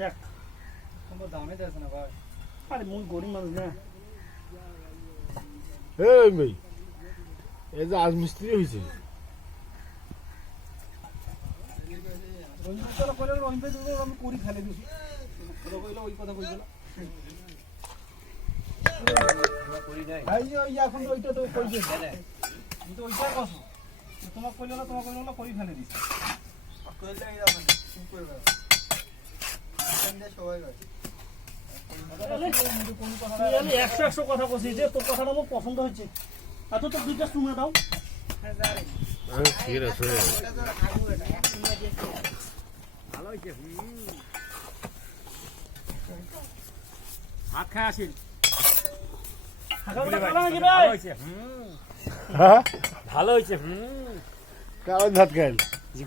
দেখ কোনো দামে দেয় না ভাই। আরে মুই গরিব মানুষ না এই ভাই এই যে আজ মিস্ত্রি হয়েছে রহিম ভাই কইলে রহিম ভাই দুটো আমি করি ফেলে দিছি কথা কইলো ওই কথা কই দিল ভাই ওই এখন তো ওইটা তো কইছে কিন্তু ওইটা কসো তোমাক কইলো না তোমাক কইলো না করি ফেলে দিছি কইলে এই যাবেন কি করবে সন্ধ্যা সবাই গেছে তুই 100 কথা বলছিস যে তোর কথাটা আমার পছন্দ হয়েছে এত তো দুইটা শুনে দাও ঠিক আছে ভাত খাই আসিল হ্যাঁ ভালো হয়েছে কারণ ভাত খাইল